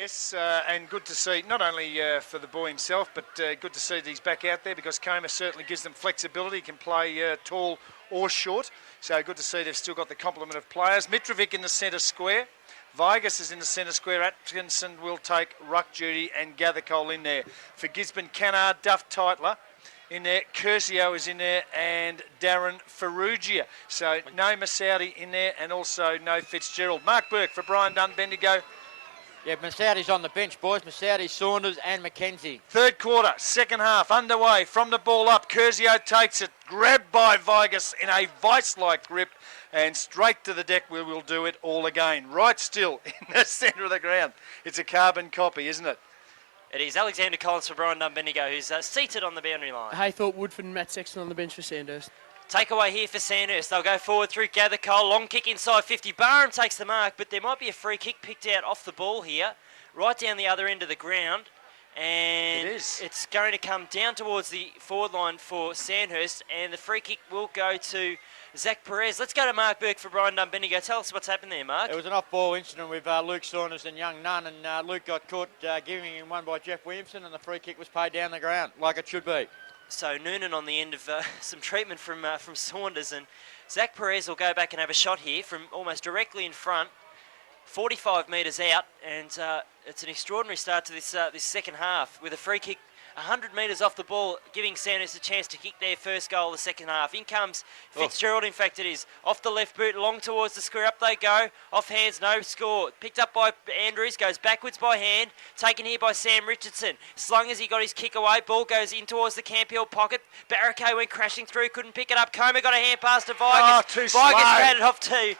Yes, and good to see, not only for the boy himself, but good to see that he's back out there because Comer certainly gives them flexibility. He can play tall or short. So good to see they've still got the complement of players. Mitrovic in the centre square. Vigas is in the centre square. Atkinson will take ruck duty and Gathercole in there. For Gisborne, Canard, Duff Titler in there. Curcio is in there and Darren Ferrugia. So no Massaudi in there and also no Fitzgerald. Mark Burke for Brian Dunn Bendigo. Yeah, Massaudi's on the bench, boys. Massaudi, Saunders and McKenzie. Third quarter, second half, underway. From the ball up, Curcio takes it. Grabbed by Vigas in a vice-like grip. And straight to the deck, we will do it all again. Right still in the centre of the ground. It's a carbon copy, isn't it? It is Alexander Collins for Brian Dunn Bendigo, who's seated on the boundary line. Haythorpe, Woodford and Matt Sexton on the bench for Sandhurst. Takeaway here for Sandhurst. They'll go forward through Gathercole. Long kick inside 50. Barham takes the mark, but there might be a free kick picked out off the ball here, right down the other end of the ground. And it's going to come down towards the forward line for Sandhurst, and the free kick will go to Zach Perez. Let's go to Mark Burke for Brian Dunn Bendigo. Tell us what's happened there, Mark. It was an off-ball incident with Luke Saunders and young Nunn, and Luke got caught giving him one by Jeff Williamson, and the free kick was paid down the ground, like it should be. So Noonan on the end of some treatment from Saunders, and Zach Perez will go back and have a shot here from almost directly in front, 45 metres out, and it's an extraordinary start to this second half with a free kick 100 metres off the ball, giving Sandhurst a chance to kick their first goal of the second half. In comes Fitzgerald, in fact it is. Off the left boot, long towards the square, up they go. Off hands, no score. Picked up by Andrews, goes backwards by hand. Taken here by Sam Richardson. Slung as he got his kick away. Ball goes in towards the Campiel pocket. Barricade went crashing through, couldn't pick it up. Comer got a hand pass to Vigas. Vigas batted off to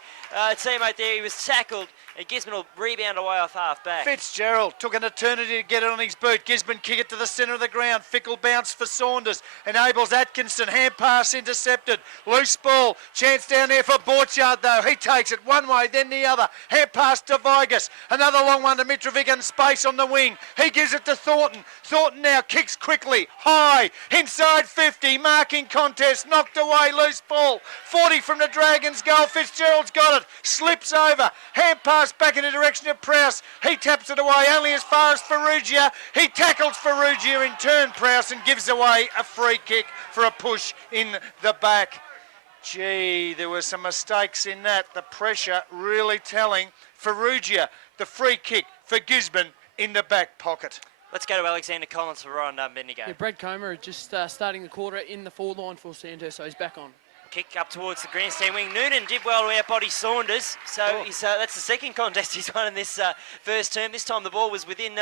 teammate there. He was tackled. And Gisborne will rebound away off half back. Fitzgerald took an eternity to get it on his boot. Gisborne kick it to the centre of the ground. Fickle bounce for Saunders. Enables Atkinson. Hand pass intercepted. Loose ball. Chance down there for Borchardt though. He takes it one way, then the other. Hand pass to Vigas. Another long one to Mitrovic and space on the wing. He gives it to Thornton. Thornton now kicks quickly. High. Inside 50. Marking contest. Knocked away. Loose ball. 40 from the Dragons goal. Fitzgerald's got it. Slips over. Hand pass back in the direction of Prowse. He taps it away only as far as Ferrugia. He tackles Ferrugia in turn, Prowse, and gives away a free kick for a push in the back. Gee, there were some mistakes in that. The pressure really telling. Ferrugia, the free kick for Gisborne in the back pocket. Let's go to Alexander Collins for Ryan Bendigo. Yeah, Brad Comer just starting the quarter in the forward line for Sandhurst, so he's back on. Kick up towards the grandstand wing. Noonan did well to outbody Saunders, so that's the second contest he's won in this first term. This time the ball was within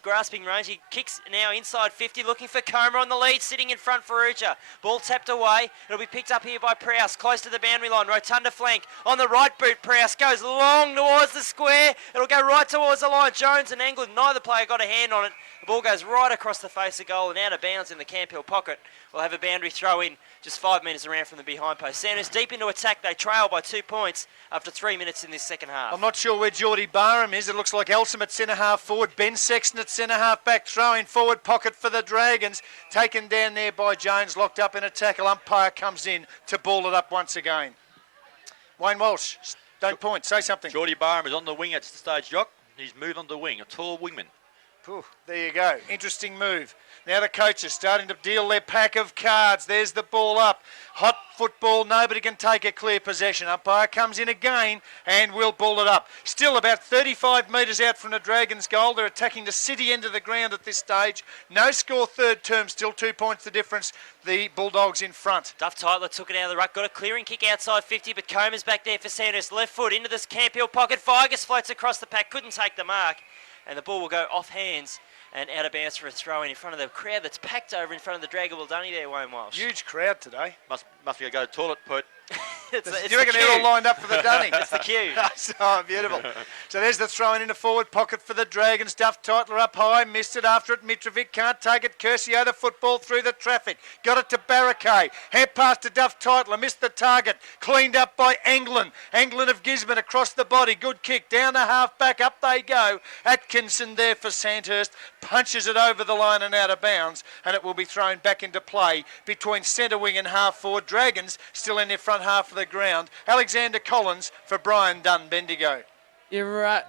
grasping range. He kicks now inside 50, looking for Comer on the lead, sitting in front for Ferrugia. Ball tapped away. It'll be picked up here by Prowse, close to the boundary line. Rotunda flank on the right boot. Prowse goes long towards the square. It'll go right towards the line. Jones and England, neither player got a hand on it. The ball goes right across the face of goal and out of bounds in the Campiel pocket. We'll have a boundary throw in just 5 metres around from the behind post. Sandhurst deep into attack. They trail by 2 points after 3 minutes in this second half. I'm not sure where Geordie Barham is. It looks like Elsom at centre half forward. Ben Sexton at centre half back. Throwing forward pocket for the Dragons. Taken down there by Jones. Locked up in a tackle. Umpire comes in to ball it up once again. Wayne Walsh, don't point. Say something. Geordie Barham is on the wing at the stage, Jock. He's moved on the wing. A tall wingman. Ooh, there you go. Interesting move. Now the coaches starting to deal their pack of cards. There's the ball up. Hot football. Nobody can take a clear possession. Umpire comes in again and will ball it up. Still about 35 metres out from the Dragons' goal. They're attacking the city end of the ground at this stage. No score third term. Still 2 points the difference. The Bulldogs in front. Duff Titler took it out of the ruck. Got a clearing kick outside 50, but Comer's back there for Sandhurst. Left foot into this Campiel pocket. Vigas floats across the pack. Couldn't take the mark. And the ball will go off hands and out of bounds for a throw in front of the crowd that's packed over in front of the Dragon. Well done there, Wayne Walsh. Huge crowd today. Must be a go to toilet, Put. it's you reckon they're all lined up for the dunny? It's the cue. Oh, beautiful. So there's the throw-in the forward pocket for the Dragons. Duff Titler up high, missed it after it. Mitrovic can't take it. Curcio the football through the traffic. Got it to Barricade. Hand pass to Duff Titler, missed the target. Cleaned up by Anglin. Anglin of Gisborne across the body. Good kick. Down the half back. Up they go. Atkinson there for Sandhurst. Punches it over the line and out of bounds. And it will be thrown back into play between centre wing and half forward. Dragons still in their front half of the ground. Alexander Collins for Brian Dunn Bendigo. You're right.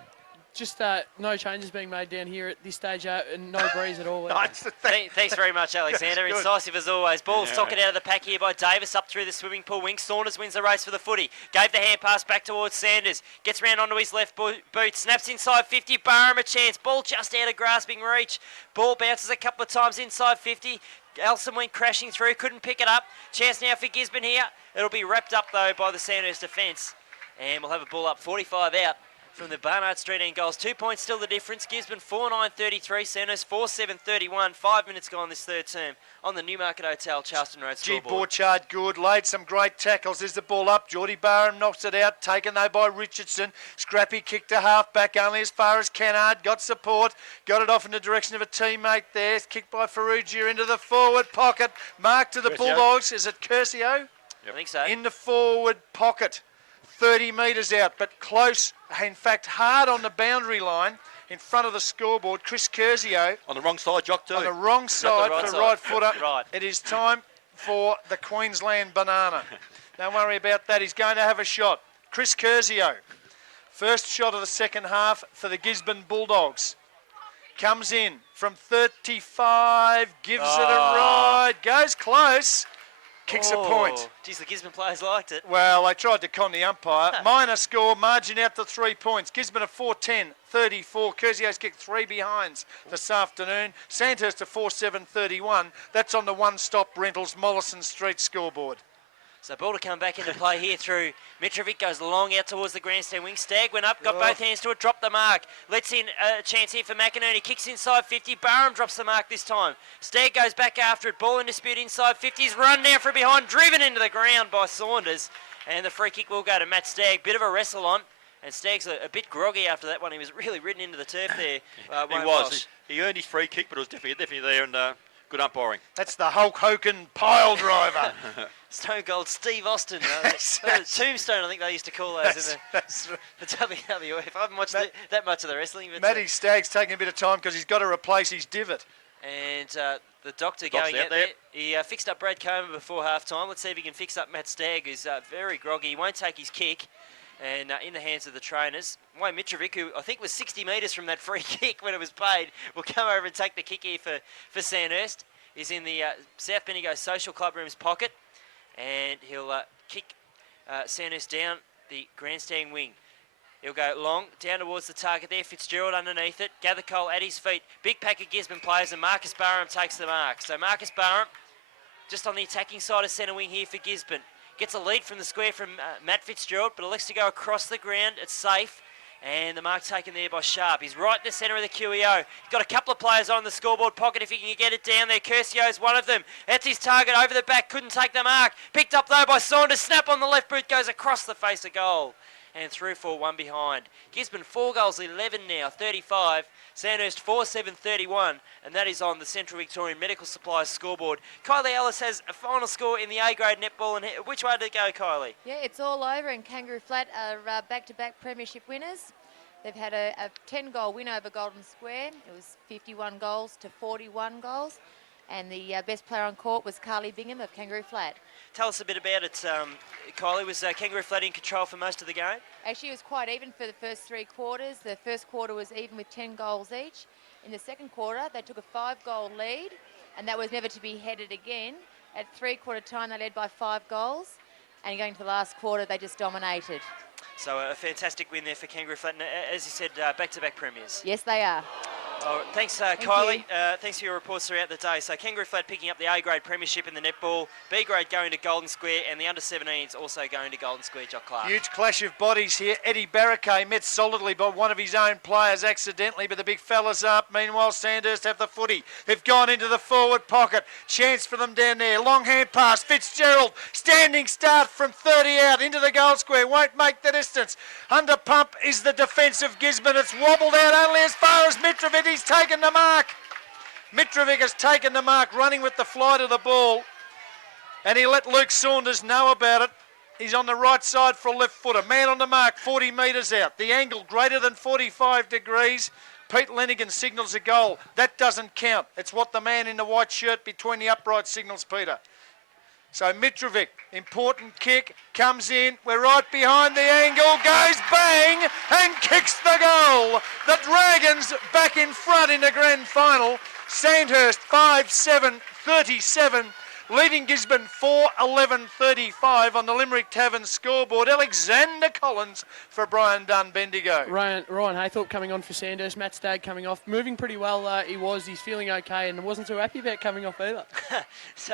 Just no changes being made down here at this stage and no breeze at all. Nice. Thanks very much, Alexander. That's good. Incisive as always. Ball socket out of the pack here by Davis up through the swimming pool wing. Saunders wins the race for the footy. Gave the hand pass back towards Sanders. Gets round onto his left boot. Snaps inside 50. Barham a chance. Ball just out of grasping reach. Ball bounces a couple of times inside 50. Elson went crashing through. Couldn't pick it up. Chance now for Gisborne here. It'll be wrapped up though by the Sandhurst defence. And we'll have a ball up 45 out from the Barnard Street end goals. 2 points still the difference. Gisborne 4-9-33. Sandhurst 4-7-31. 5 minutes gone this third term on the Newmarket Hotel, Charleston Road G. scoreboard. Borchard good, laid some great tackles. There's the ball up. Geordie Barham knocks it out. Taken though by Richardson. Scrappy kicked to half back only as far as Kennard. Got support. Got it off in the direction of a teammate there. It's kicked by Ferrugia into the forward pocket. Mark to the Curcio. Bulldogs. Is it Curcio? I think so. In the forward pocket. 30 metres out, but close, in fact, hard on the boundary line in front of the scoreboard. Chris Curzio On the wrong side, Jock, too. on the wrong side right for side. right footer. Right. It is time for the Queensland banana. Don't worry about that. He's going to have a shot. Chris Curzio. First shot of the second half for the Gisborne Bulldogs. Comes in from 35, gives it a ride, goes close, kicks a point. Geez, the Gisborne players liked it. Well, they tried to con the umpire. Minor score, margin out to 3 points. Gisborne a 4-10-34. Curzio's kicked 3 behinds this afternoon. Sandhurst a 4-7-31. That's on the one-stop rentals Mollison Street scoreboard. So ball to come back into play here through Mitrovic, goes long out towards the grandstand wing. Stagg went up, got both hands to it, dropped the mark. Lets in a chance here for McInerney, kicks inside 50. Barham drops the mark this time. Stagg goes back after it, ball in dispute inside 50. He's run now from behind, driven into the ground by Saunders. And the free kick will go to Matt Stagg. Bit of a wrestle on. And Stagg's a bit groggy after that one. He was really ridden into the turf there. He was. He earned his free kick, but it was definitely there and good umpiring. That's the Hulk Hogan pile driver. Stone Cold Steve Austin. Tombstone, I think they used to call those in the WWF. I haven't watched that much of the wrestling. But Matty Stagg's taking a bit of time because he's got to replace his divot. And the doctor going out there. He fixed up Brad Comer before half-time. Let's see if he can fix up Matt Stagg, who's very groggy. He won't take his kick. And in the hands of the trainers. Wayne Mitrovic, who I think was 60 metres from that free kick when it was paid, will come over and take the kick here for Sandhurst. He's in the South Bendigo Social Club room's pocket. And he'll kick Sandhurst down the grandstand wing. He'll go long, down towards the target there. Fitzgerald underneath it. Gather Cole at his feet. Big pack of Gisborne players, and Marcus Barham takes the mark. So Marcus Barham, just on the attacking side of centre wing here for Gisborne. Gets a lead from the square from Matt Fitzgerald, but elects to go across the ground. It's safe. And the mark taken there by Sharp. He's right in the centre of the QEO. He's got a couple of players on the scoreboard pocket if he can get it down there. Curcio's one of them. That's his target over the back. Couldn't take the mark. Picked up though by Saunders. Snap on the left boot. Goes across the face of goal. And through for one behind. Gisborne 4 goals, 11 now, 35. Sandhurst 4-7-31. And that is on the Central Victorian Medical Supplies scoreboard. Kylie Ellis has a final score in the A-grade netball. And which way did it go, Kylie? Yeah, it's all over, and Kangaroo Flat are back-to-back premiership winners. They've had a 10-goal win over Golden Square. It was 51 goals to 41 goals. And the best player on court was Carly Bingham of Kangaroo Flat. Tell us a bit about it, Kylie. Was Kangaroo Flat in control for most of the game? Actually, it was quite even for the first 3 quarters. The first quarter was even with 10 goals each. In the second quarter, they took a 5-goal lead, and that was never to be headed again. At 3-quarter time, they led by 5 goals. And going to the last quarter, they just dominated. So a fantastic win there for Kangaroo Flat. And as you said, back-to-back premiers. Yes, they are. Oh, thanks, Kylie. Thanks for your reports throughout the day. So Kangaroo Flat picking up the A-grade premiership in the netball, B-grade going to Golden Square, and the under-17s also going to Golden Square. Jock Clark. Huge clash of bodies here. Eddie Barraquet met solidly by one of his own players accidentally, but the big fella's up. Meanwhile, Sandhurst have the footy. They've gone into the forward pocket. Chance for them down there. Long hand pass. Fitzgerald, standing start from 30 out into the goal square. Won't make the distance. Under pump is the defence of Gisborne. It's wobbled out only as far as Mitrovic. He's taken the mark. Mitrovic has taken the mark, running with the flight of the ball. And he let Luke Saunders know about it. He's on the right side for a left footer. Man on the mark, 40 metres out. The angle greater than 45 degrees. Pete Lenigan signals a goal. That doesn't count. It's what the man in the white shirt between the upright signals, Peter. So Mitrovic, important kick, comes in. We're right behind the angle, goes bang and kicks the goal. The Dragons back in front in the grand final. Sandhurst 5-7-37, leading Gisborne 4-11-35 on the Limerick Tavern scoreboard. Alexander Collins for Brian Dunn Bendigo. Ryan Haythorpe coming on for Sandhurst. Matt Stagg coming off. Moving pretty well, he's feeling okay and wasn't too happy about coming off either. So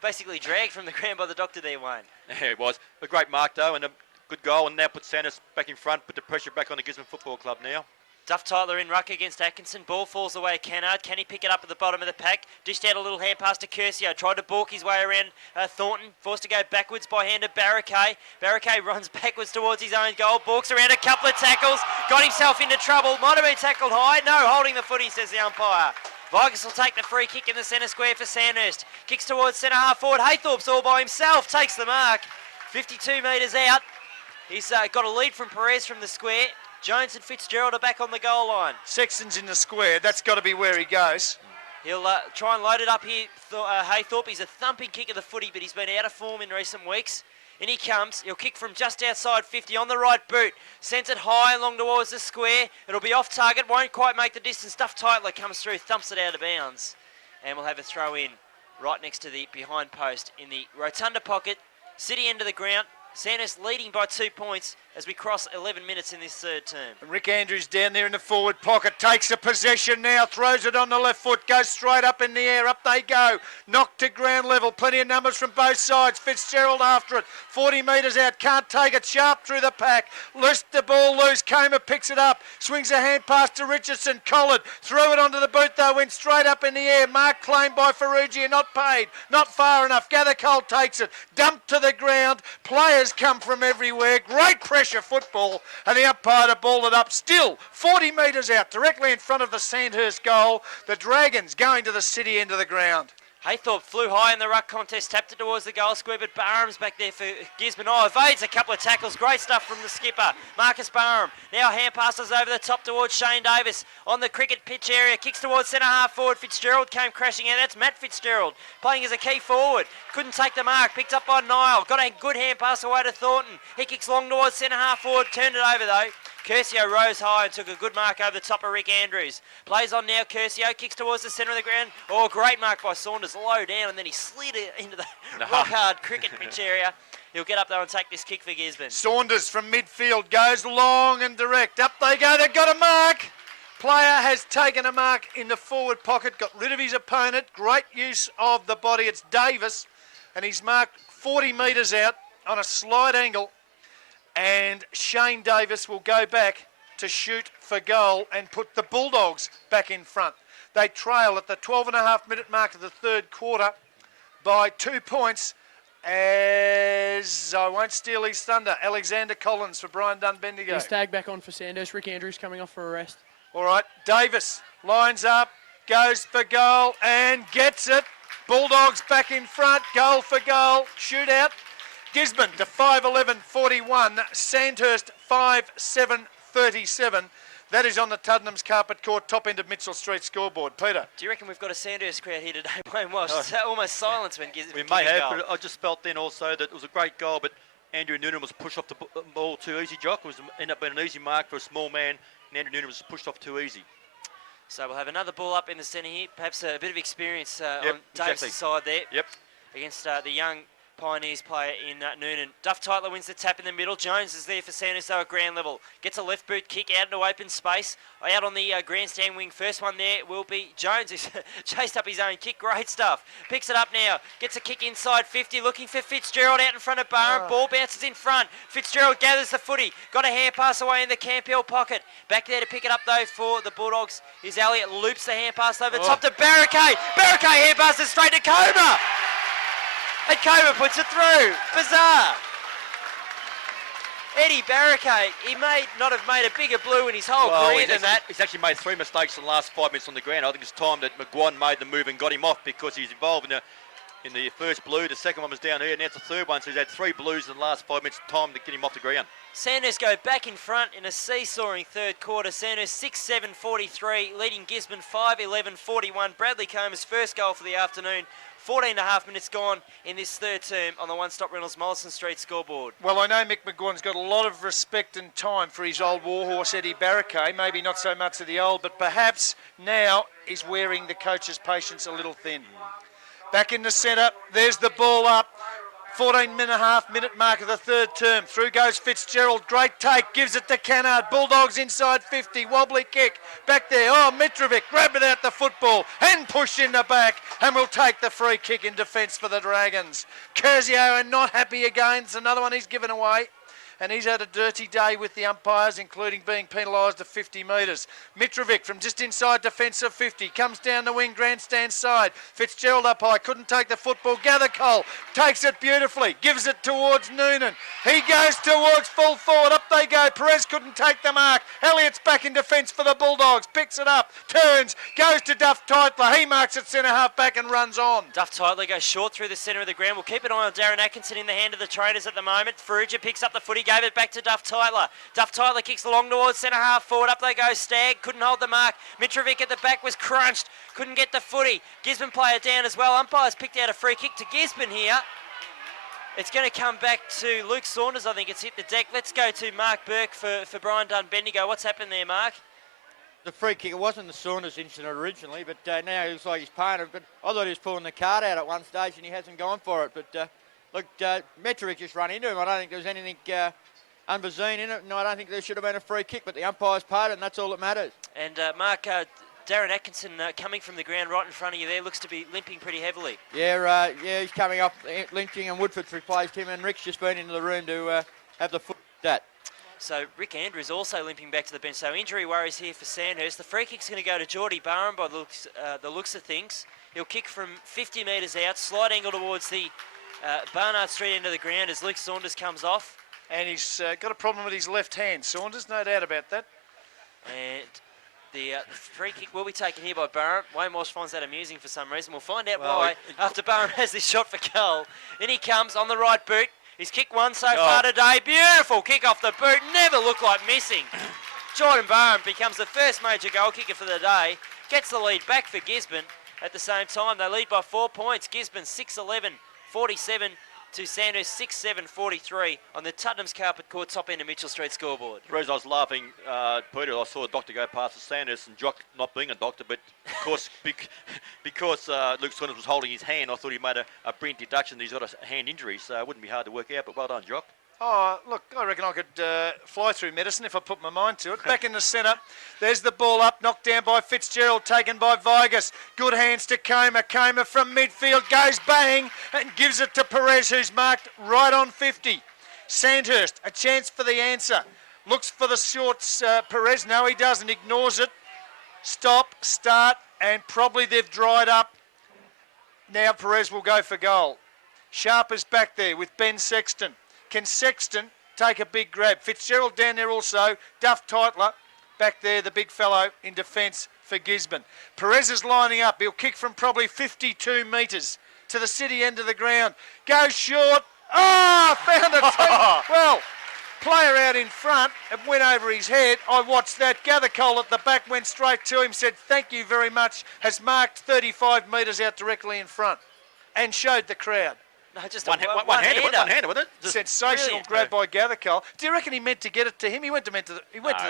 basically dragged from the ground by the doctor there, Wayne. Yeah, it was. A great mark, though, and a good goal, and now put Sandhurst back in front, put the pressure back on the Gisborne Football Club now. Duff Tyler in ruck against Atkinson. Ball falls away Kennard. Can he pick it up at the bottom of the pack? Dished out a little hand pass to Curcio. Tried to balk his way around Thornton. Forced to go backwards by hand to Barraquet. Barraquet runs backwards towards his own goal. Balks around a couple of tackles. Got himself into trouble. Might have been tackled high. No, holding the footy, says the umpire. Vigus will take the free kick in the centre square for Sandhurst. Kicks towards centre half forward. Haythorpe's all by himself. Takes the mark. 52 metres out. He's got a lead from Perez from the square. Jones and Fitzgerald are back on the goal line. Sexton's in the square. That's got to be where he goes. He'll try and load it up here, Haythorpe. He's a thumping kick of the footy, but he's been out of form in recent weeks. In he comes. He'll kick from just outside 50 on the right boot. Sends it high along towards the square. It'll be off target. Won't quite make the distance. Duff Tytler comes through, thumps it out of bounds. And we'll have a throw in right next to the behind post in the rotunda pocket. City end of the ground. Sandhurst leading by 2 points as we cross 11 minutes in this third term. Rick Andrews down there in the forward pocket, takes a possession now, throws it on the left foot, goes straight up in the air, up they go. Knocked to ground level, plenty of numbers from both sides. Fitzgerald after it, 40 metres out, can't take it, sharp through the pack. Loosed the ball loose, Comer picks it up, swings a hand pass to Richardson, Collard, threw it onto the boot though, went straight up in the air. Mark claimed by Ferrugia, not paid, not far enough. Gathercole takes it, dumped to the ground, players come from everywhere, great pressure football, and the umpire to ball it up, still 40 metres out, directly in front of the Sandhurst goal. The Dragons going to the city end of the ground. Haythorpe flew high in the ruck contest, tapped it towards the goal square, but Barham's back there for Gisborne. Oh, evades a couple of tackles. Great stuff from the skipper, Marcus Barham. Now hand passes over the top towards Shane Davis on the cricket pitch area. Kicks towards centre half forward. Fitzgerald came crashing out. That's Matt Fitzgerald playing as a key forward. Couldn't take the mark. Picked up by Niall. Got a good hand pass away to Thornton. He kicks long towards centre half forward. Turned it over though. Curcio rose high and took a good mark over the top of Rick Andrews. Plays on now, Curcio kicks towards the centre of the ground. Oh, great mark by Saunders, low down, and then he slid it into the rock-hard cricket pitch area. He'll get up there and take this kick for Gisborne. Saunders from midfield goes long and direct. Up they go, they've got a mark. Player has taken a mark in the forward pocket, got rid of his opponent. Great use of the body. It's Davis, and he's marked 40 metres out on a slight angle. And Shane Davis will go back to shoot for goal and put the Bulldogs back in front. They trail at the 12.5-minute mark of the third quarter by 2 points, as I won't steal his thunder. Alexander Collins for Brian Dunn Bendigo. He's Stagg back on for Sandhurst. Rick Andrews coming off for a rest. All right, Davis lines up, goes for goal and gets it. Bulldogs back in front, goal for goal, shootout. Gisborne to 5-11-41, Sandhurst 5-7-37. That is on the Tuddenham's carpet court, top end of Mitchell Street scoreboard. Peter. Do you reckon we've got a Sandhurst crowd here today, Wayne Walsh? It's almost silence when Gisborne. We may have, but I just felt then also that it was a great goal, but Andrew Noonan was pushed off the ball too easy, Jock. It was ended up being an easy mark for a small man, and Andrew Noonan was pushed off too easy. So we'll have another ball up in the centre here. Perhaps a bit of experience Yep, on Davis' side there. Yep. Against the young Pioneers player in Noonan. Duff Tytler wins the tap in the middle. Jones is there for Sandhurst though at ground level. Gets a left boot kick out into open space. Out on the grandstand wing. First one there will be Jones, who's chased up his own kick. Great stuff. Picks it up now. Gets a kick inside 50. Looking for Fitzgerald out in front of Barham. Ball bounces in front. Fitzgerald gathers the footy. Got a hand pass away in the Campbell pocket. Back there to pick it up though for the Bulldogs is Elliott. Loops the hand pass over top to Barraquet. Barraquet hand passes straight to Comer. And Comer puts it through. Bizarre. Eddie Barraquet, he may not have made a bigger blue in his whole career than that. He's actually made 3 mistakes in the last 5 minutes on the ground. I think it's time that McGuan made the move and got him off because he's involved in in the first blue. The second one was down here, and that's the third one. So he's had 3 blues in the last 5 minutes time to get him off the ground. Sandhurst go back in front in a seesawing third quarter. Sandhurst 6-7-43, leading Gisborne 5-11-41. Bradley Comer's first goal for the afternoon. 14 and a half minutes gone in this third term on the One Stop Reynolds Mollison Street scoreboard. Well, I know Mick McGowan's got a lot of respect and time for his old warhorse Eddie Barraquet. Maybe not so much of the old, but perhaps now is wearing the coach's patience a little thin. Back in the centre, there's the ball up. 14.5-minute mark of the third term. Through goes Fitzgerald. Great take. Gives it to Cannard. Bulldogs inside 50. Wobbly kick. Back there. Oh, Mitrovic. Grab it out the football and push in the back. And will take the free kick in defence for the Dragons. Curzio are not happy again. It's another one he's given away. And he's had a dirty day with the umpires, including being penalised at 50 metres. Mitrovic from just inside defensive 50. Comes down the wing, grandstand side. Fitzgerald up high, couldn't take the football. Gathercole takes it beautifully, gives it towards Noonan. He goes towards full forward, up they go. Perez couldn't take the mark. Elliott's back in defence for the Bulldogs. Picks it up, turns, goes to Duff Titler. He marks it centre half back and runs on. Duff Titler goes short through the centre of the ground. We'll keep an eye on Darren Atkinson in the hand of the trainers at the moment. Farrugia picks up the footy. Gave it back to Duff Titler. Duff Titler kicks along towards centre half forward. Up they go. Stagg couldn't hold the mark. Mitrovic at the back was crunched. Couldn't get the footy. Gisborne player down as well. Umpires picked out a free kick to Gisborne here. It's going to come back to Luke Saunders. I think it's hit the deck. Let's go to Mark Burke for Brian Dunbendigo. What's happened there, Mark? The free kick, it wasn't the Saunders incident originally, but now he looks like he's paying it. But I thought he was pulling the card out at one stage and he hasn't gone for it. But look, Mitrovic just run into him. I don't think there was anything unforeseen in it, and I don't think there should have been a free kick, but the umpires paid it, and that's all that matters. And Mark, Darren Atkinson coming from the ground right in front of you there looks to be limping pretty heavily. Yeah, he's coming up, lynching, and Woodford's replaced him, and Rick's just been into the room to have the foot that. So Rick Andrews also limping back to the bench. So injury worries here for Sandhurst. The free kick's going to go to Geordie Barham by the looks of things. He'll kick from 50 metres out, slight angle towards the Barnard Street end of the ground as Luke Saunders comes off. And he's got a problem with his left hand, Saunders, no doubt about that. And the free kick will be taken here by Barham. Wayne Walsh finds that amusing for some reason. We'll find out why after Barham has this shot for goal. In he comes on the right boot. He's kicked one so far today. Beautiful kick off the boot. Never looked like missing. Jordan Barham becomes the first major goal kicker for the day. Gets the lead back for Gisborne. At the same time, they lead by 4 points. Gisborne 6-11-47. To Sandhurst 6-7-43 on the Tottenham's Carpet Court top end of Mitchell Street scoreboard. The reason I was laughing, Peter, I saw a doctor go past the Sandhurst and Jock, not being a doctor, but of course, because Luke Saunders was holding his hand, I thought he made a brilliant deduction. He's got a hand injury, so it wouldn't be hard to work out, but well done, Jock. Oh, look, I reckon I could fly through medicine if I put my mind to it. Back in the centre, there's the ball up, knocked down by Fitzgerald, taken by Vigas. Good hands to Comer. Comer from midfield goes bang and gives it to Perez, who's marked right on 50. Sandhurst, a chance for the answer. Looks for the shorts, Perez. No, he doesn't. Ignores it. Stop, start, and probably they've dried up. Now Perez will go for goal. Sharp is back there with Ben Sexton. Can Sexton take a big grab? Fitzgerald down there also. Duff Titler back there, the big fellow in defence for Gisborne. Perez is lining up. He'll kick from probably 52 metres to the city end of the ground. Goes short. Oh, found it. Well, player out in front. It went over his head. I watched that. Gathercole at the back went straight to him, said thank you very much, has marked 35 metres out directly in front and showed the crowd. No, just one-hander, wasn't it? Sensational grab by Gathercole. Do you reckon he meant to get it to him? He went to the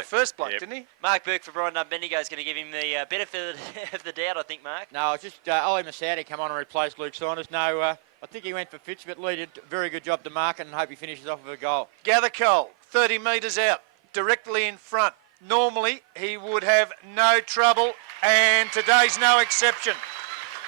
first bloke, didn't he? Mark Burke for Brian Dunbendigo is going to give him the benefit of the doubt, I think, Mark. No, it's just Ollie Masadi come on and replace Luke Saunders. No, I think he went for Fitz, but Lee did a very good job to mark it and hope he finishes off with a goal. Gathercole, 30 metres out, directly in front. Normally, he would have no trouble, and today's no exception.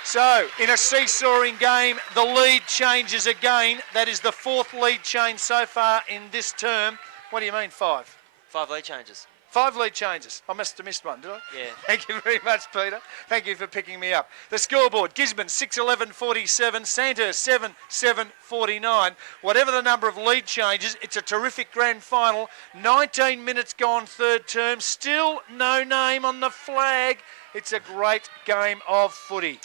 So, in a seesawing game, the lead changes again. That is the fourth lead change so far in this term. What do you mean, 5? 5 lead changes. 5 lead changes. I must have missed one, did I? Yeah. Thank you very much, Peter. Thank you for picking me up. The scoreboard, Gisborne 6-11-47, Sandhurst 7-7-49. Whatever the number of lead changes, it's a terrific grand final. 19 minutes gone third term. Still no name on the flag. It's a great game of footy.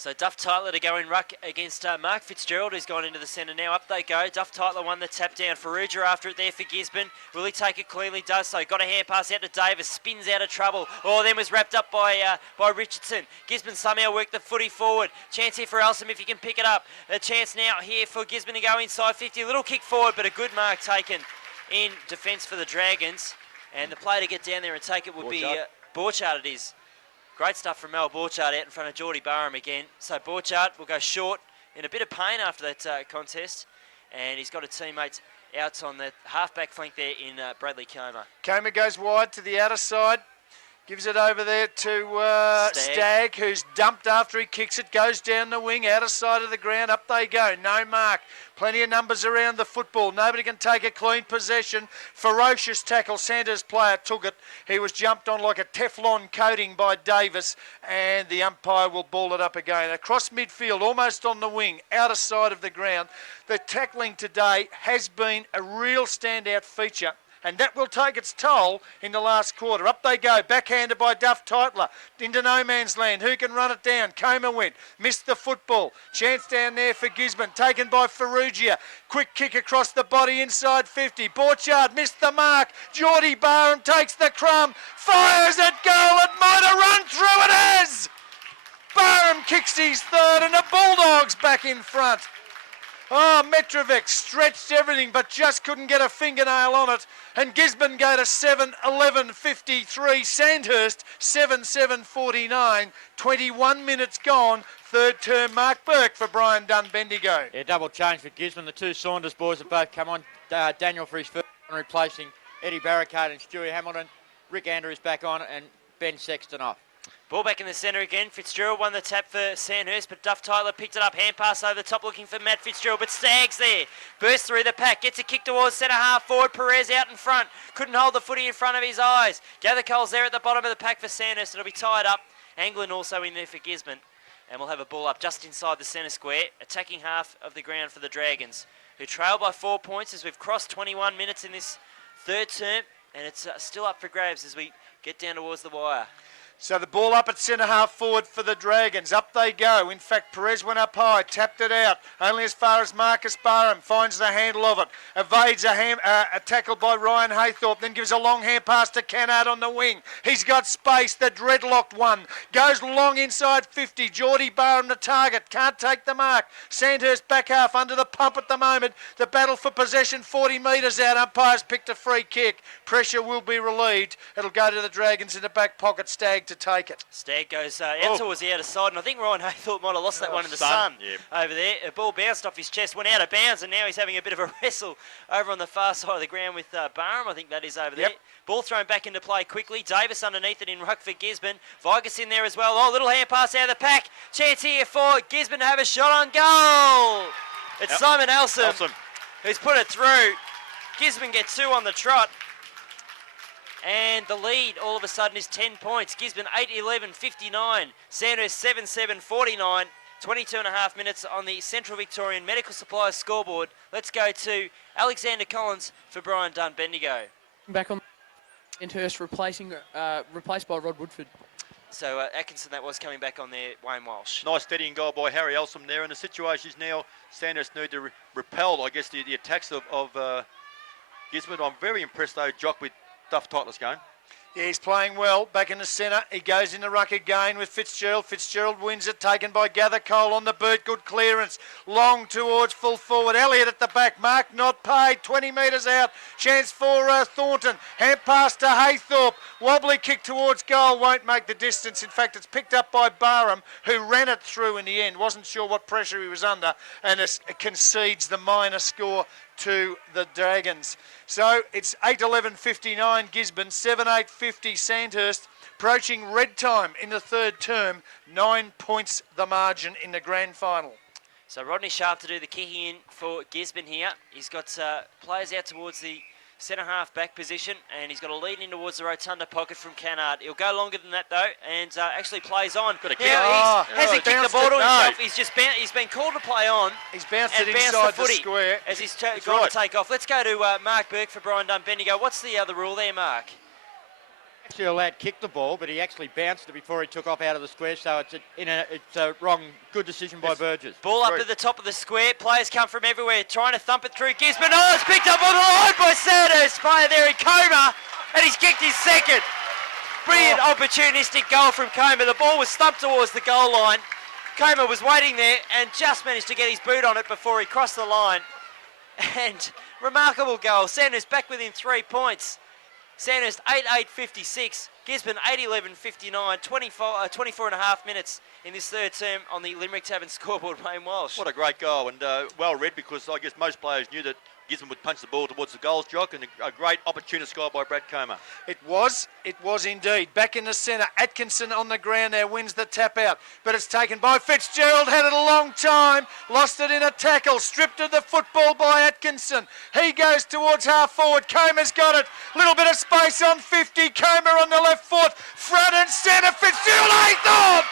So Duff Tytler to go in ruck against Mark Fitzgerald, who's gone into the centre now. Up they go. Duff Tytler won the tap down. Ferrugia after it there for Gisborne. Will he take it cleanly? Does so. Got a hand pass out to Davis. Spins out of trouble. Oh, then was wrapped up by Richardson. Gisborne somehow worked the footy forward. Chance here for Elsom if he can pick it up. A chance now here for Gisborne to go inside 50. A little kick forward, but a good mark taken in defence for the Dragons. And the play to get down there and take it would be Borchardt. It is. Great stuff from Mel Borchardt out in front of Geordie Barham again. So Borchardt will go short in a bit of pain after that contest. And he's got a teammate out on the half-back flank there in Bradley Comer. Comer goes wide to the outer side. Gives it over there to Stagg, who's dumped after he kicks it. Goes down the wing, outer side of the ground. Up they go. No mark. Plenty of numbers around the football. Nobody can take a clean possession. Ferocious tackle. Sandhurst player took it. He was jumped on like a Teflon coating by Davis, and the umpire will ball it up again. Across midfield, almost on the wing, outer side of the ground. The tackling today has been a real standout feature, and that will take its toll in the last quarter. Up they go, backhanded by Duff Tytler, into no man's land. Who can run it down? Comer went, missed the football. Chance down there for Gisborne, taken by Ferrugia. Quick kick across the body, inside 50. Borchardt missed the mark. Geordie Barham takes the crumb, fires at goal. It might have run through. It has! Barham kicks his third, and the Bulldogs back in front. Oh, Mitrovic stretched everything but just couldn't get a fingernail on it. And Gisborne go to 7-11-53. Sandhurst 7-7-49. 21 minutes gone. Third term Mark Burke for Brian Dunn-Bendigo. Yeah, double change for Gisborne. The two Saunders boys have both come on. Daniel for his first one, replacing Eddie Barricade and Stewie Hamilton. Rick Andrews back on and Ben Sexton off. Ball back in the centre again. Fitzgerald won the tap for Sandhurst, but Duff Tytler picked it up. Hand pass over the top looking for Matt Fitzgerald, but Staggs there. Bursts through the pack, gets a kick towards centre half forward. Perez out in front. Couldn't hold the footy in front of his eyes. Gather Cole's there at the bottom of the pack for Sandhurst. It'll be tied up. Anglin also in there for Gisborne. And we'll have a ball up just inside the centre square. Attacking half of the ground for the Dragons, who trail by 4 points as we've crossed 21 minutes in this third term. And it's still up for grabs as we get down towards the wire. So the ball up at centre half forward for the Dragons. Up they go. In fact, Perez went up high, tapped it out, only as far as Marcus Barham finds the handle of it. Evades a tackle by Ryan Haythorpe, then gives a long hand pass to Cannard on the wing. He's got space. The dreadlocked one goes long inside 50. Geordie Barham the target. Can't take the mark. Sandhurst back half under the pump at the moment. The battle for possession 40 metres out. Umpires picked a free kick. Pressure will be relieved. It'll go to the Dragons in the back pocket. Stagg to take it. Stagg goes out towards the outer side, and I think Ryan Haythorpe might have lost that one in the sun over there. A ball bounced off his chest, went out of bounds, and now he's having a bit of a wrestle over on the far side of the ground with Barham. I think that is over there. Ball thrown back into play quickly. Davis underneath it in ruck for Gisborne. Vigus in there as well. Oh, little hand pass out of the pack. Chance here for Gisborne to have a shot on goal. It's Simon Elsom who's put it through. Gisborne get 2 on the trot. And the lead all of a sudden is 10 points. Gisborne 8-11-59. Sandhurst 7-7-49. 22 and a half minutes on the Central Victorian Medical Supplies scoreboard. Let's go to Alexander Collins for Brian Dunn-Bendigo. Back on Sandhurst, replaced by Rod Woodford. So Atkinson, that was coming back on there, Wayne Walsh. Nice steadying goal by Harry Elsom there. And the situation is now Sandhurst need to repel, I guess, the attacks of Gisborne. I'm very impressed, though, Jock, with Duff Tytler's game. Yeah, he's playing well. Back in the centre. He goes in the ruck again with Fitzgerald. Fitzgerald wins it. Taken by Gather Cole on the boot. Good clearance. Long towards full forward. Elliott at the back. Mark not paid. 20 metres out. Chance for Thornton. Hand pass to Haythorpe. Wobbly kick towards goal. Won't make the distance. In fact, it's picked up by Barham, who ran it through in the end. Wasn't sure what pressure he was under. And it concedes the minor score to the Dragons. So it's 8-11-59 Gisborne, 7-8-50 Sandhurst, approaching red time in the third term. 9 points the margin in the grand final. So Rodney Sharp to do the kicking in for Gisborne here. He's got players out towards the centre half back position, and he's got a lead in towards the rotunda pocket from Cannard. He'll go longer than that though, and actually plays on. Got a kick. Hasn't kicked the ball to himself. He's been called to play on. He's bounced it inside the square as he's gone to take off. Let's go to Mark Burke for Brian Dunn-Bendigo. What's the rule there, Mark? Actually, the lad kicked the ball, but he actually bounced it before he took off out of the square. So it's a wrong, good decision by Burgess. Ball up at the top of the square. Players come from everywhere, trying to thump it through Gisborne. Oh, it's picked up on the line by Sandhurst. Player there in Coma, and he's kicked his second. Brilliant opportunistic goal from Coma. The ball was thumped towards the goal line. Coma was waiting there and just managed to get his boot on it before he crossed the line. And remarkable goal. Sandhurst back within 3 points. Sandhurst 8-8-56, Gisborne 8-11-59, 24 and a half minutes in this third term on the Limerick Tavern scoreboard. Wayne Walsh. What a great goal, and well read, because I guess most players knew that Gisborne would punch the ball towards the goals, Jock, and a great opportunist goal by Brad Coma. It was indeed. Back in the centre, Atkinson on the ground there, wins the tap out, but it's taken by Fitzgerald, had it a long time, lost it in a tackle, stripped of the football by Atkinson. He goes towards half forward, Coma's got it, little bit of space on 50, Coma on the left foot, front and centre, Fitzgerald, Haythorpe!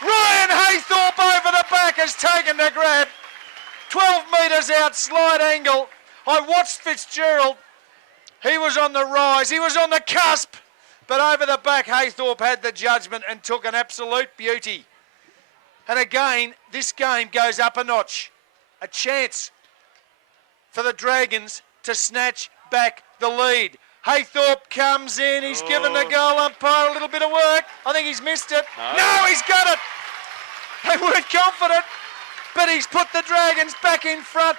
Ryan Haythorpe over the back has taken the grab. 12 metres out, slight angle. I watched Fitzgerald. He was on the rise. He was on the cusp. But over the back, Haythorpe had the judgment and took an absolute beauty. And again, this game goes up a notch. A chance for the Dragons to snatch back the lead. Haythorpe comes in. He's given the goal umpire a little bit of work. I think he's missed it. No, he's got it. They weren't confident. But he's put the Dragons back in front.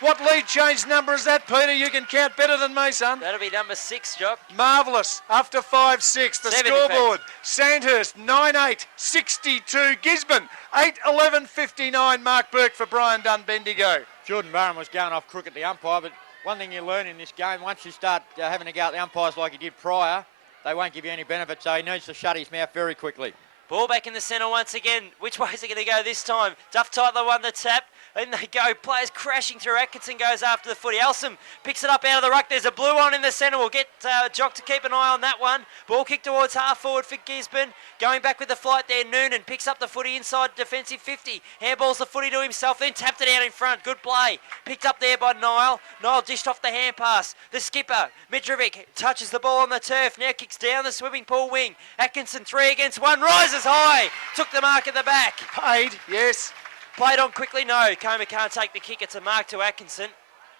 What lead change number is that, Peter? You can count better than me, son. That'll be number 6, Jock. Marvellous. After 5-6, the 7, scoreboard. Sandhurst 9-8-62. Gisborne 8-11-59. Mark Burke for Brian Dunn-Bendigo. Jordan Barham was going off crook at the umpire, but one thing you learn in this game, once you start having a go at the umpires like he did prior, they won't give you any benefit, so he needs to shut his mouth very quickly. Ball back in the centre once again. Which way is it going to go this time? Duff Tytler won the tap. In they go. Players crashing through. Atkinson goes after the footy. Elsom picks it up out of the ruck. There's a blue on in the centre. We'll get Jock to keep an eye on that one. Ball kicked towards half forward for Gisborne. Going back with the flight there. Noonan picks up the footy inside defensive 50. Handballs the footy to himself. Then tapped it out in front. Good play. Picked up there by Niall. Niall dished off the hand pass. The skipper, Mitrovic, touches the ball on the turf. Now kicks down the swimming pool wing. Atkinson 3 against 1. Rises high. Took the mark at the back. Paid, yes. Played on quickly, no. Coma can't take the kick. It's a mark to Atkinson.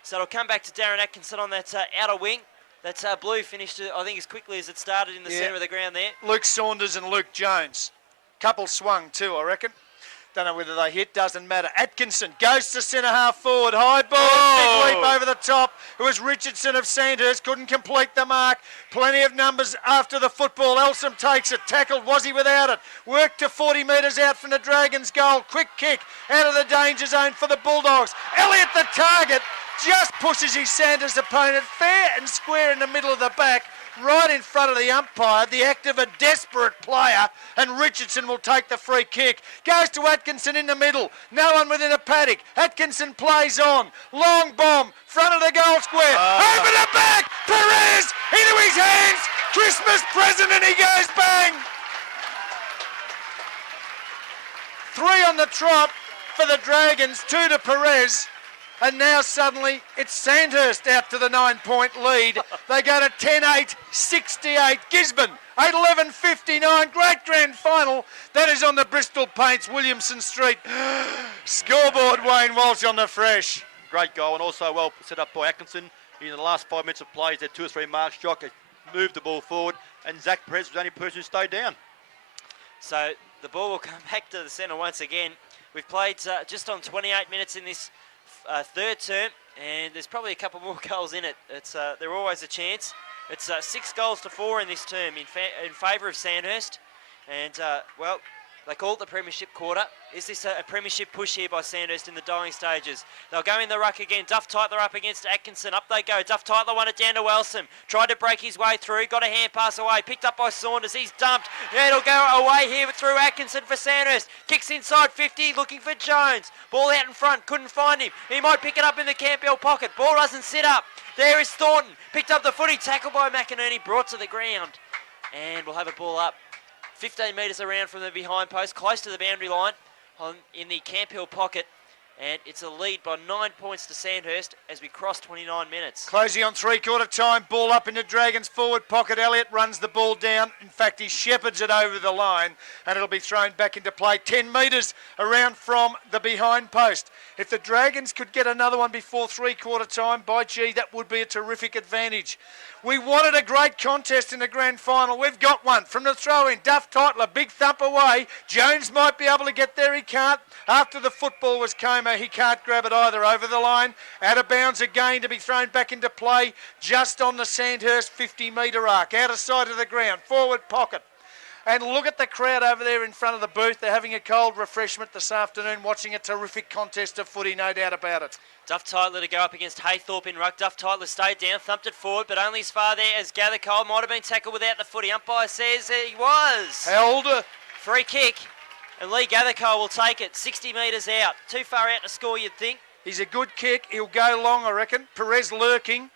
So it'll come back to Darren Atkinson on that outer wing. That blue finished, I think, as quickly as it started in the centre of the ground there. Luke Saunders and Luke Jones. Couple swung too, I reckon. Don't know whether they hit, doesn't matter. Atkinson goes to centre half forward. High ball, big leap over the top. It was Richardson of Sandhurst, couldn't complete the mark. Plenty of numbers after the football. Elsom takes it, tackled, was he without it? Worked to 40 metres out from the Dragons' goal. Quick kick out of the danger zone for the Bulldogs. Elliott, the target, just pushes his Sandhurst opponent fair and square in the middle of the back. Right in front of the umpire, the act of a desperate player, and Richardson will take the free kick. Goes to Atkinson in the middle, no one within a paddock. Atkinson plays on, long bomb, front of the goal square, over the back, Perez into his hands, Christmas present, and he goes bang. 3 on the trot for the Dragons, 2 to Perez. And now suddenly it's Sandhurst out to the 9-point lead. They go to 10-8-68. Gisborne 8-11-59. Great grand final. That is on the Bristol Paints, Williamson Street. Scoreboard, Wayne Walsh on the fresh. Great goal, and also well set up by Atkinson. In the last 5 minutes of play, he's had 2 or 3 marks. Jock has moved the ball forward, and Zach Perez was the only person who stayed down. So the ball will come back to the centre once again. We've played just on 28 minutes in this third term, and there's probably a couple more goals in it. It's they're always a chance. It's 6 goals to 4 in this term in favour of Sandhurst, and well, they call it the premiership quarter. Is this a premiership push here by Sandhurst in the dying stages? They'll go in the ruck again. Duff Tytler up against Atkinson. Up they go. Duff Tytler won it down to Elsom. Tried to break his way through. Got a hand pass away. Picked up by Saunders. He's dumped. Yeah, it'll go away here through Atkinson for Sandhurst. Kicks inside 50. Looking for Jones. Ball out in front. Couldn't find him. He might pick it up in the Campbell pocket. Ball doesn't sit up. There is Thornton. Picked up the footy. Tackled by McInerney. Brought to the ground. And we'll have a ball up 15 metres around from the behind post. Close to the boundary line. In the Camp Hill pocket. And it's a lead by 9 points to Sandhurst as we cross 29 minutes. Closing on three-quarter time, ball up into Dragons' forward pocket. Elliott runs the ball down. In fact, he shepherds it over the line, and it'll be thrown back into play 10 metres around from the behind post. If the Dragons could get another one before three-quarter time, by gee, that would be a terrific advantage. We wanted a great contest in the grand final. We've got one from the throw-in. Duff Titler, big thump away. Jones might be able to get there. He can't. After the football was Comer, he can't grab it either. Over the line, out of bounds again to be thrown back into play just on the Sandhurst 50-metre arc. Out of sight of the ground, forward pocket. And look at the crowd over there in front of the booth. They're having a cold refreshment this afternoon, watching a terrific contest of footy, no doubt about it. Duff Titler to go up against Haythorpe in ruck. Duff Titler stayed down, thumped it forward, but only as far there as Gather Cole might have been tackled without the footy. Umpire says he was. Held. Free kick, and Lee Gathercole will take it 60 metres out. Too far out to score, you'd think. He's a good kick. He'll go long, I reckon. Perez lurking.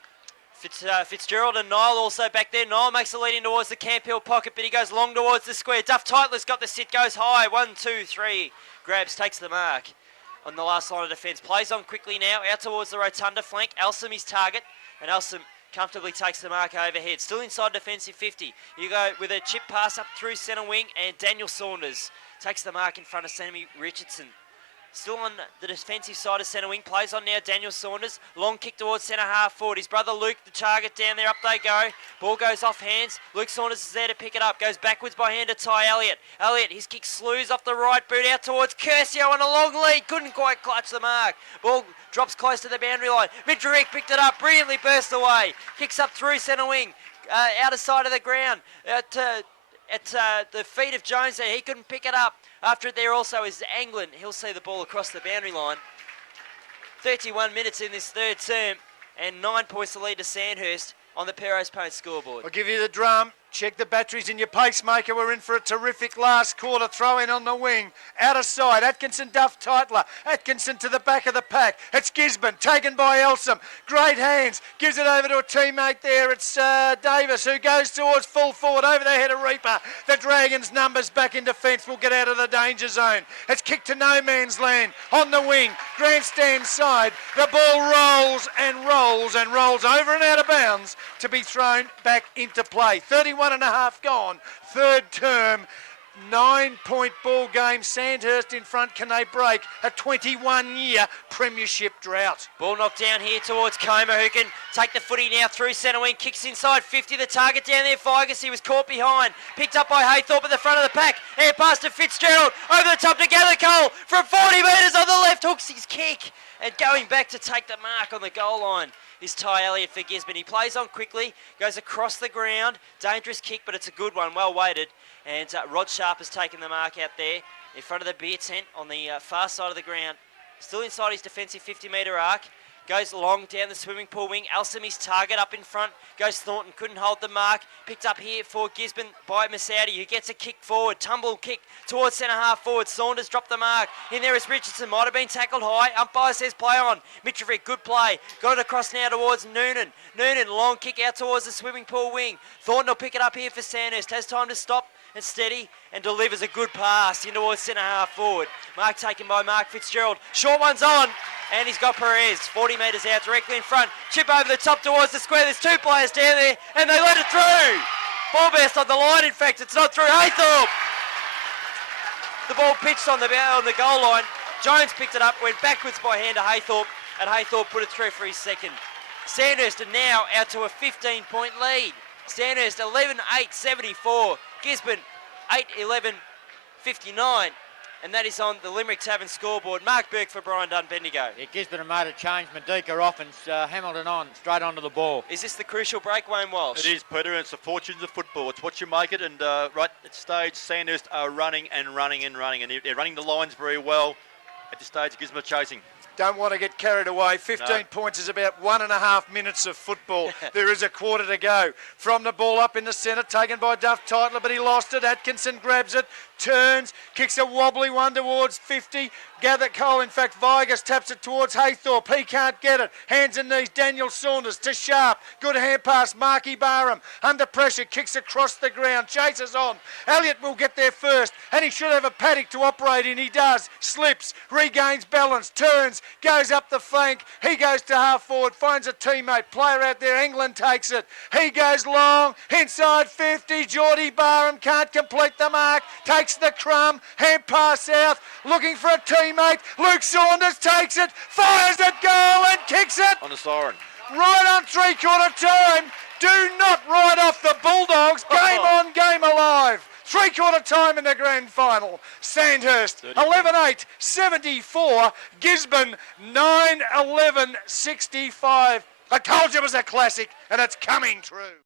Fitzgerald and Niall also back there. Niall makes the lead in towards the Camp Hill pocket, but he goes long towards the square. Duff Titler's got the sit, goes high. 1, 2, 3. Grabs, takes the mark on the last line of defence. Plays on quickly now, out towards the rotunda flank. Elsom his target, and Elsom comfortably takes the mark overhead. Still inside defensive 50. You go with a chip pass up through centre wing, and Daniel Saunders takes the mark in front of Sammy Richardson. Still on the defensive side of centre wing. Plays on now Daniel Saunders. Long kick towards centre half forward. His brother Luke, the target down there. Up they go. Ball goes off hands. Luke Saunders is there to pick it up. Goes backwards by hand to Ty Elliott. Elliott, his kick slews off the right boot out towards Curcio on a long lead. Couldn't quite clutch the mark. Ball drops close to the boundary line. Mitrovic picked it up. Brilliantly burst away. Kicks up through centre wing. Out of sight of the ground. At the feet of Jones there. He couldn't pick it up. After it there also is Anglin. He'll see the ball across the boundary line. 31 minutes in this third term, and 9 points to lead to Sandhurst on the Perros Paint scoreboard. I'll give you the drum. Check the batteries in your pacemaker. We're in for a terrific last quarter. Throw in on the wing. Out of sight. Atkinson, Duff, Titler. Atkinson to the back of the pack. It's Gisborne. Taken by Elsom. Great hands. Gives it over to a teammate there. It's Davis who goes towards full forward. Over the head of Reaper. The Dragons numbers back in defence. Will get out of the danger zone. It's kicked to no man's land. On the wing. Grandstand side. The ball rolls and rolls and rolls over and out of bounds to be thrown back into play. 31 and a half gone. Third term, 9-point ball game. Sandhurst in front. Can they break a 21-year premiership drought? Ball knocked down here towards Comer, who can take the footy now through centre wing. Kicks inside 50. The target down there, Figus. He was caught behind. Picked up by Haythorpe at the front of the pack. Hand pass to Fitzgerald. Over the top to Gathercole. From 40 metres on the left. Hooks his kick. And going back to take the mark on the goal line is Ty Elliott for Gisborne. He plays on quickly, goes across the ground. Dangerous kick, but it's a good one, well weighted. And Rod Sharp has taken the mark out there in front of the beer tent on the far side of the ground. Still inside his defensive 50-metre arc. Goes long down the swimming pool wing. Elsom his target up in front. Goes Thornton, couldn't hold the mark. Picked up here for Gisborne by Massaudi, who gets a kick forward. Tumble kick towards centre half forward. Saunders dropped the mark. In there is Richardson. Might have been tackled high. Umpire says play on. Mitrovic, good play. Got it across now towards Noonan. Noonan, long kick out towards the swimming pool wing. Thornton will pick it up here for Sandhurst. Has time to stop and steady and delivers a good pass in towards centre half forward. Mark taken by Mark Fitzgerald. Short one's on. And he's got Perez, 40 metres out, directly in front. Chip over the top towards the square. There's two players down there, and they let it through. Ball bounced on the line, in fact. It's not through. Haythorpe. The ball pitched on the goal line. Jones picked it up, went backwards by hand to Haythorpe, and Haythorpe put it through for his second. Sandhurst are now out to a 15-point lead. Sandhurst 11-8-74. Gisborne 8-11-59. And that is on the Limerick Tavern scoreboard. Mark Burke for Brian Dunn-Bendigo. Yeah, Gisborne have made a change. Medica off and Hamilton on, straight onto the ball. Is this the crucial break, Wayne Walsh? It is, Peter, and it's the fortunes of football. It's what you make it, and right at stage, Sandhurst are running and running and running, and they're running the lines very well. At this stage, Gisborne are chasing. Don't want to get carried away. 15 points is about 1.5 minutes of football. There is a quarter to go. From the ball up in the centre, taken by Duff Titler, but he lost it. Atkinson grabs it. turns, kicks a wobbly one towards 50. Gather Cole, in fact, Vigas taps it towards Haythorpe. He can't get it. Hands and knees, Daniel Saunders to Sharp. Good hand pass, Marky Barham. Under pressure, kicks across the ground, chases on. Elliott will get there first, and he should have a paddock to operate in. He does. Slips, regains balance, turns, goes up the flank. He goes to half forward, finds a teammate. Player out there, England takes it. He goes long, inside 50. Geordie Barham can't complete the mark. Takes the crumb, hand pass south, looking for a teammate. Luke Saunders takes it, fires it, goal and kicks it. On the siren. Right on three-quarter time. Do not ride off the Bulldogs. Game on, game alive. Three-quarter time in the grand final. Sandhurst 11-8, 74. Gisborne 9-11, 65. I told you it was a classic, and it's coming true.